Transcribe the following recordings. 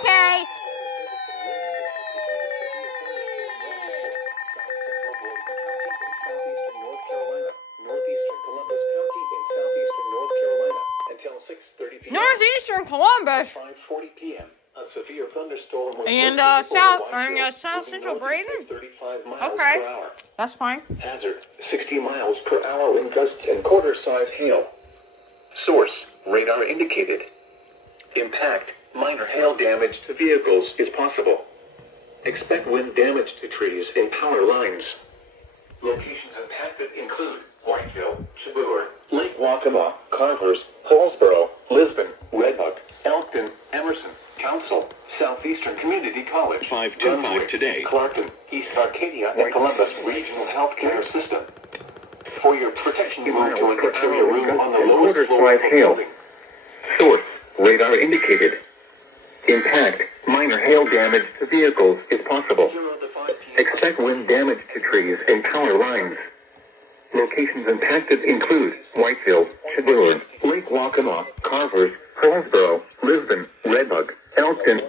Okay. Northeastern Columbus. 5:40 p.m. A severe thunderstorm was And South Central Braden. Okay, that's fine. Hazard: 60 miles per hour wind gusts and quarter-size hail. Source: radar indicated. Impact: minor hail damage to vehicles is possible. Expect wind damage to trees and power lines. Locations impacted include Whiteville, Chibouir, Lake Waccamaw, Carvers, Hillsborough, Lisbon, Redbud, Elkton, Emerson, Council, Southeastern Community College, 525 today. Clarkton, East Arcadia, and Columbus Regional Healthcare System. For your protection, move to an interior room on the lowest floor of the building. Source: radar indicated. Impact: minor hail damage to vehicles is possible. Expect wind damage to trees and power lines. Locations impacted include Whiteville, Chibouir, Lake Waccamaw, Carvers, Hillsborough, Lisbon, Redbud, Elkton.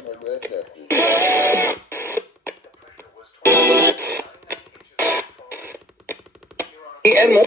And more.